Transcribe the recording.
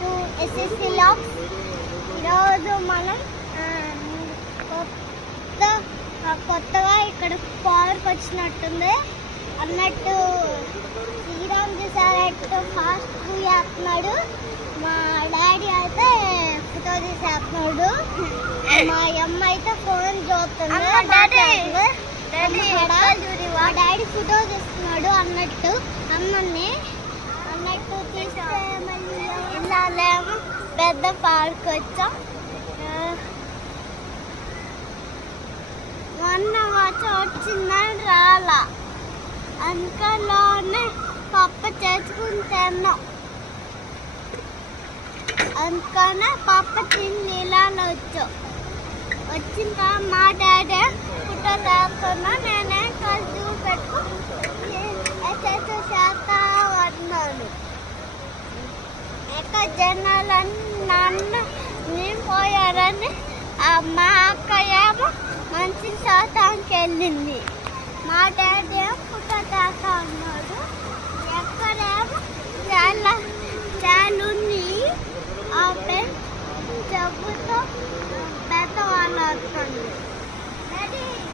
To SSC logs. ఈరోజు మనం కొత్తగా ఇక్కడ పార్క్ వచ్చినట్టుంది అన్నట్టు. శ్రీరామ్ సార్ ఫాస్ట్ చేస్తున్నాడు, మా డాడీ అయితే ఫోటో తీసేస్తున్నాడు, మా అమ్మ అయితే ఫోన్ చూస్తుంది. మా డాడీ ఫోటో తీస్తున్నాడు అన్నట్టు తీస్తే ఇలాలేమో పెద్ద పార్క్ వచ్చాం. మొన్న వచ్చిందని రాలా, అందుకలోనే పప్ప చేసుకుని తిన్నాం. అందుకనే పప్ప తిని ఇలా వచ్చిందా మా డాడీ ఫోటో తీస్తున్నా, నేనే కలిసి పెట్టుకుని చేస్తా అన్నాను. ఇక జనాలన్నీ నన్ను నేను పోయారని మా అక్క ఏమో మంచి శాతానికి